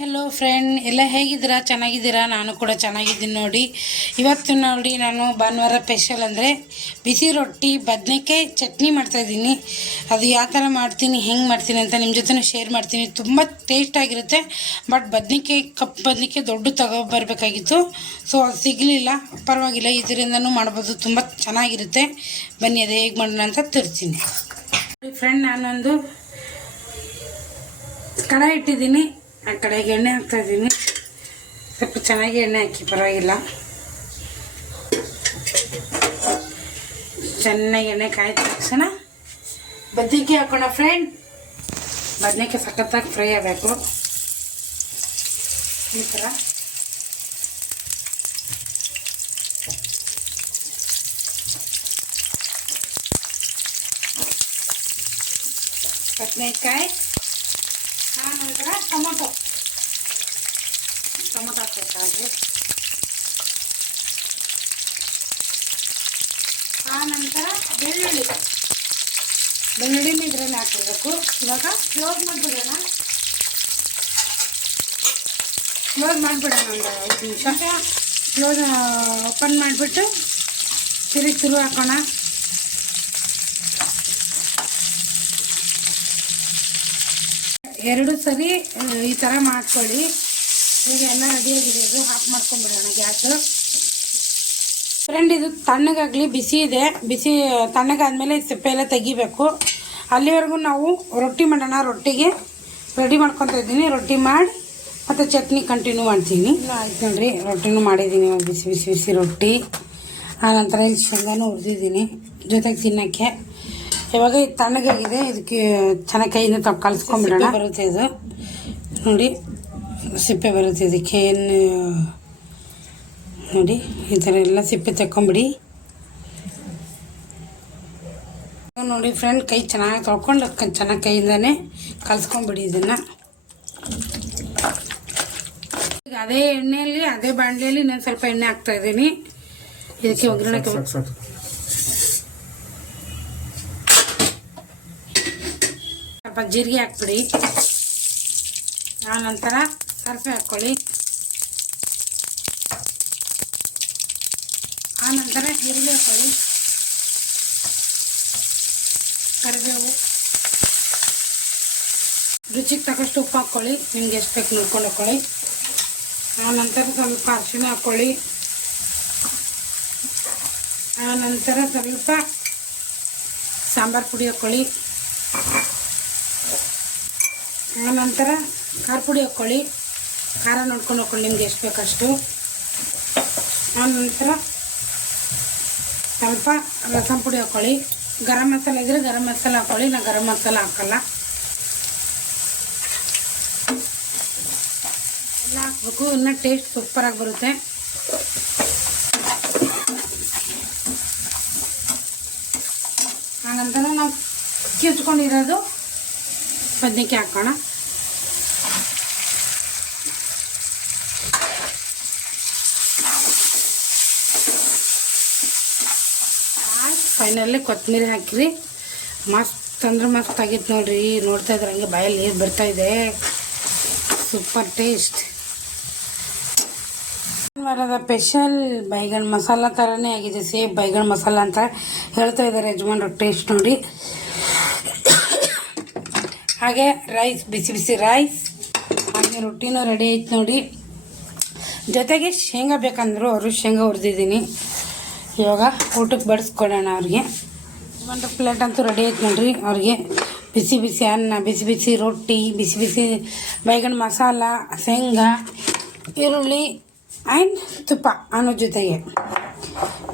Hello friend ಎಲ್ಲ ಹೇಗಿದ್ದೀರಾ? ಚೆನ್ನಾಗಿದ್ದೀರಾ? ನಾನು ಕೂಡ ಚೆನ್ನಾಗಿದ್ದೀನಿ ನೋಡಿ. ಇವತ್ತು ನೋಡಿ ನಾನು ಭಾನುವಾರ ಸ್ಪೆಷಲ್ ಅಂದರೆ ಬಿಸಿ ರೊಟ್ಟಿ, ಬದನೆಕಾಯಿ ಚಟ್ನಿ ಮಾಡ್ತಾಯಿದ್ದೀನಿ ಅದು ಯಾವ ಥರ ಮಾಡ್ತೀನಿ, ಹೆಂಗೆ ಮಾಡ್ತೀನಿ ಅಂತ ನಿಮ್ಮ ಜೊತೆ ಶೇರ್ ಮಾಡ್ತೀನಿ. ತುಂಬ ಟೇಸ್ಟಾಗಿರುತ್ತೆ ಬಟ್ ಬದನೆಕಾಯಿ, ಕಪ್ ಬದನೆಕಾಯಿ ದೊಡ್ಡ ತಗೊಬರ್ಬೇಕಾಗಿತ್ತು. ಸೊ ಅದು ಸಿಗಲಿಲ್ಲ. ಪರವಾಗಿಲ್ಲ, ಇದರಿಂದನೂ ಮಾಡ್ಬೋದು. ತುಂಬ ಚೆನ್ನಾಗಿರುತ್ತೆ. ಬನ್ನಿ, ಅದು ಹೇಗೆ ಮಾಡೋಣ ಅಂತ ತಿರ್ತೀನಿ ಫ್ರೆಂಡ್ ನಾನೊಂದು ಕಡ ಇಟ್ಟಿದ್ದೀನಿ. ಆ ಕಡೆಗೆ ಎಣ್ಣೆ ಹಾಕ್ತಾ ಇದ್ದೀನಿ. ಸ್ವಲ್ಪ ಚೆನ್ನಾಗಿ ಎಣ್ಣೆ ಹಾಕಿ, ಪರವಾಗಿಲ್ಲ. ಚೆನ್ನಾಗಿ ಎಣ್ಣೆ ಕಾಯ್ದ ತಕ್ಷಣ ಬದ್ನಿಕಾಯಿ ಹಾಕೋಣ ಫ್ರೆಂಡ್ ಬದನೆಕಾಯಿ ಸಖತ್ತಾಗಿ ಫ್ರೈ ಆಗಬೇಕು. ಈ ಥರ ಬದನೆಕಾಯಿ. ಆನಂತರ ಟೊಮೊಟೊ ಟೊಮೊಟೊ ಹಾಕ್ಬೇಕಾದ್ರೆ ಆನಂತರ ಬೆಳ್ಳುಳ್ಳಿ ಬೆಳ್ಳುಳ್ಳಿನ ಇದರಲ್ಲಿ ಹಾಕಿರ್ಬೇಕು ಇವಾಗ ಕ್ಲೋಸ್ ಮಾಡಿಬಿಡೋಣ ಕ್ಲೋಸ್ ಮಾಡಿಬಿಡೋಣ ಒಂದು ಐದು ನಿಮಿಷ. ಕ್ಲೋಸ್ ಓಪನ್ ಮಾಡಿಬಿಟ್ಟು ತಿರುಗಿ ತಿರುಗಿ ಹಾಕೋಣ. ಎರಡು ಸರಿ ಈ ಥರ ಮಾಡ್ಕೊಳ್ಳಿ. ಈಗ ಎಲ್ಲ ರೆಡಿಯಾಗಿದೆ ಇದು ಹಾಕಿ ಮಾಡ್ಕೊಂಡ್ಬಿಡೋಣ ಗ್ಯಾಸು. ಫ್ರೆಂಡ್ ಇದು ತಣ್ಣಗಾಗಲಿ, ಬಿಸಿ ಇದೆ. ಬಿಸಿ, ತಣ್ಣಗಾದ್ಮೇಲೆ ಸಿಪ್ಪೆ ಎಲ್ಲ ತೆಗಿಬೇಕು. ಅಲ್ಲಿವರೆಗೂ ನಾವು ರೊಟ್ಟಿ ಮಾಡೋಣ. ರೊಟ್ಟಿಗೆ ರೆಡಿ ಮಾಡ್ಕೊತಾ ಇದ್ದೀನಿ. ರೊಟ್ಟಿ ಮಾಡಿ, ಮತ್ತು ಚಟ್ನಿ ಕಂಟಿನ್ಯೂ ಮಾಡ್ತೀನಿ. ಆಯ್ತು ನೋಡಿರಿ. ರೊಟ್ಟಿನೂ ಮಾಡಿದ್ದೀನಿ. ಬಿಸಿ ಬಿಸಿ ಬಿಸಿ ರೊಟ್ಟಿ. ಆನಂತರ ಇಲ್ಲಿ ಶೇಂಗಾನು ಹುರಿದಿದ್ದೀನಿ. ಜೊತೆಗೆ ತಿನ್ನೋಕ್ಕೆ. ಇವಾಗ ಇದು ತಣ್ಣಗಾಗಿದೆ. ಇದಕ್ಕೆ ಚೆನ್ನಾಗಿ ಕೈಯಿಂದ ತಪ್ಪು ಕಲಿಸ್ಕೊಂಡ್ಬಿಡೋಣ ಬರುತ್ತೆ ಇದು. ನೋಡಿ ಸಿಪ್ಪೆ ಬರುತ್ತೆ ಇದಕ್ಕೆ. ಏನು ನೋಡಿ ಈ ಥರ ಎಲ್ಲ ಸಿಪ್ಪೆ ತಕ್ಕೊಂಬಿಡಿ. ನೋಡಿ ಫ್ರೆಂಡ್ ಕೈ ಚೆನ್ನಾಗಿ ತೊಳ್ಕೊಂಡು ಚೆನ್ನಾಗಿ ಕೈಯಿಂದನೇ ಕಲಿಸ್ಕೊಂಬಿಡಿ ಇದನ್ನು. ಈಗ ಅದೇ ಎಣ್ಣೆಯಲ್ಲಿ ಅದೇ ಬಾಣಲೆಯಲ್ಲಿ ನಾನು ಸ್ವಲ್ಪ ಎಣ್ಣೆ ಹಾಕ್ತಾ ಇದ್ದೀನಿ. ಇದಕ್ಕೆ ಒಗ್ಗರಣೆ ಸ್ವಲ್ಪ ಜೀರಿಗೆ ಹಾಕ್ಬಿಡಿ. ಆನಂತರ ಸರ್ಫೆ ಹಾಕ್ಕೊಳ್ಳಿ. ಆನಂತರ ಈರುಳ್ಳಿ ಹಾಕ್ಕೊಳ್ಳಿ. ಕರಿಬೇವು. ರುಚಿಗೆ ತಕ್ಕಷ್ಟು ಉಪ್ಪು ಹಾಕ್ಕೊಳ್ಳಿ. ನಿಮ್ಗೆ ಎಷ್ಟು ಬೇಕು ನೋಡ್ಕೊಂಡು ಹಾಕ್ಕೊಳ್ಳಿ. ಆನಂತರ ಸ್ವಲ್ಪ ಅರಿಶಿಣ ಹಾಕ್ಕೊಳ್ಳಿ. ಆನಂತರ ಸ್ವಲ್ಪ ಸಾಂಬಾರು ಪುಡಿ ಹಾಕ್ಕೊಳ್ಳಿ. ಆನಂತರ ಖಾರ ಪುಡಿ ಹಾಕ್ಕೊಳ್ಳಿ. ಖಾರ ನೋಡ್ಕೊಂಡು ಹಾಕ್ಕೊಳ್ಳಿ, ನಿಮ್ಗೆ ಎಷ್ಟು ಬೇಕಷ್ಟು. ಆನಂತರ ಸ್ವಲ್ಪ ರಸಂ ಪುಡಿ ಹಾಕ್ಕೊಳ್ಳಿ. ಗರಂ ಮಸಾಲೆ ಇದ್ರೆ ಗರಂ ಮಸಾಲೆ ಹಾಕ್ಕೊಳ್ಳಿ, ನಾ ಗರಂ ಮಸಾಲೆ ಹಾಕಲ್ಲ. ಎಲ್ಲ ಹಾಕ್ಬೇಕು, ಇನ್ನೂ ಟೇಸ್ಟ್ ಸೂಪರಾಗಿ ಬರುತ್ತೆ. ಆನಂತರ ನಾವು ಕಿಚ್ಕೊಂಡಿರೋದು ಬದನೆಕಾಯಿ ಹಾಕೋಣ. ಫೈನಲ್ಲಿ ಕೊತ್ತಂಬರಿ ಹಾಕಿರಿ. ಮಸ್ತ್ ಅಂದ್ರೆ ಮಸ್ತ್ ಆಗಿತ್ತು ನೋಡ್ರಿ. ನೋಡ್ತಾ ಇದ್ರೆ ಹಂಗೆ ಬಾಯಲ್ಲಿ ನೀರು ಬರ್ತಾ ಇದೆ. ಸೂಪರ್ ಟೇಸ್ಟ್ ವಾರದ ಸ್ಪೆಷಲ್ ಬೈಗಣ್ ಮಸಾಲ ಥರನೇ ಆಗಿದೆ. ಸೇವ್ ಬೈಗಣ್ ಮಸಾಲ ಅಂತ ಹೇಳ್ತಾ ಇದ್ದಾರೆ ಯಜಮಾನ್ರು. ಟೇಸ್ಟ್ ನೋಡಿ. ಹಾಗೆ ರೈಸ್, ಬಿಸಿ ಬಿಸಿ ರೈಸ್. ಹಾಗೆ ರೊಟ್ಟಿನೂ ರೆಡಿ ಐತೆ ನೋಡಿ. ಜೊತೆಗೆ ಶೇಂಗಾ ಬೇಕಂದ್ರು ಅವರು ಶೇಂಗಾ ಹುರಿದಿದ್ದೀನಿ. ಇವಾಗ ಊಟಕ್ಕೆ ಬಡಿಸ್ಕೊಡೋಣ ಅವ್ರಿಗೆ. ಒಂದು ಪ್ಲೇಟ್ ಅಂತೂ ರೆಡಿ ಐತೆ ನೋಡ್ರಿ. ಅವ್ರಿಗೆ ಬಿಸಿ ಬಿಸಿ ಅನ್ನ, ಬಿಸಿ ಬಿಸಿ ರೊಟ್ಟಿ, ಬಿಸಿ ಬಿಸಿ ಬೈಗಣ ಮಸಾಲ, ಶೇಂಗಾ, ಈರುಳ್ಳಿ ಆ್ಯಂಡ್ ತುಪ್ಪ ಅನ್ನೋ ಜೊತೆಗೆ.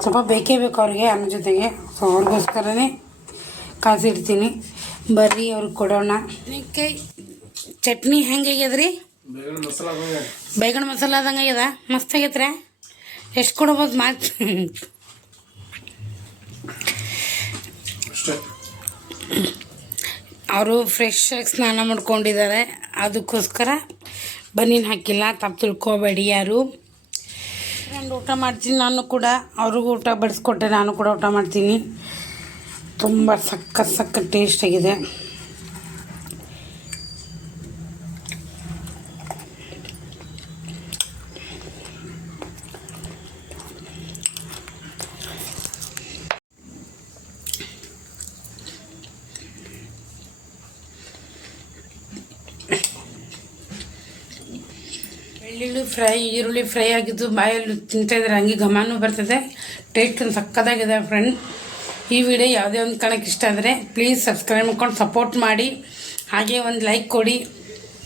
ಸ್ವಲ್ಪ ಬೇಕೇ ಬೇಕು ಅವ್ರಿಗೆ ಅನ್ನೋ ಜೊತೆಗೆ. ಸೊ ಅವ್ರಿಗೋಸ್ಕರನೇ ಕಾಸಿಡ್ತೀನಿ ಬರ್ರಿ ಅವ್ರಿಗೆ ಕೊಡೋಣ. ಬದ್ನೆಕಾಯಿ ಚಟ್ನಿ ಹೆಂಗಾಗ್ಯದ್ರಿ ಬೈಗಣ ಮಸಾಲ ಆದಂಗೆ ಆಗ್ಯದ? ಮಸ್ತ್ ಆಗೈತ್ರ ಎಷ್ಟು ಕೊಡ್ಬೋದು ಮಾತು? ಅಷ್ಟೇ. ಅವರು ಫ್ರೆಶ್ ಆಗಿ ಸ್ನಾನ ಮಾಡ್ಕೊಂಡಿದ್ದಾರೆ. ಅದಕ್ಕೋಸ್ಕರ ಬನ್ನಿನ ಹಾಕಿಲ್ಲ. ತಪ್ಪು ತಿಳ್ಕೊಬೇಡಿ ಯಾರು. ನಾನು ಊಟ ಮಾಡ್ತೀನಿ ನಾನು ಕೂಡ. ಅವ್ರಿಗೂ ಊಟ ಬಡಿಸ್ಕೊಟ್ಟೆ ನಾನು ಕೂಡ ಊಟ ಮಾಡ್ತೀನಿ. ತುಂಬ ಸಕ್ಕ ಸಕ್ಕ ಟೇಸ್ಟಾಗಿದೆ ಬೆಳ್ಳುಳ್ಳಿ ಫ್ರೈ, ಈರುಳ್ಳಿ ಫ್ರೈ ಆಗಿದ್ದು ಬಾಯಲ್ಲಿ ತಿಂತಾಯಿದ್ರೆ ಹಂಗೆ ಘಮಾನು ಬರ್ತದೆ. ಟೇಸ್ಟ್ ಸಕ್ಕದಾಗಿದೆ ಫ್ರೆಂಡ್ ಈ ವಿಡಿಯೋ ಯಾವುದೇ ಒಂದು ಕಾರಣಕ್ಕೆ ಇಷ್ಟ ಆದರೆ ಪ್ಲೀಸ್ ಸಬ್ಸ್ಕ್ರೈಬ್ ಮಾಡ್ಕೊಂಡು ಸಪೋರ್ಟ್ ಮಾಡಿ. ಹಾಗೆ ಒಂದು ಲೈಕ್ ಕೊಡಿ.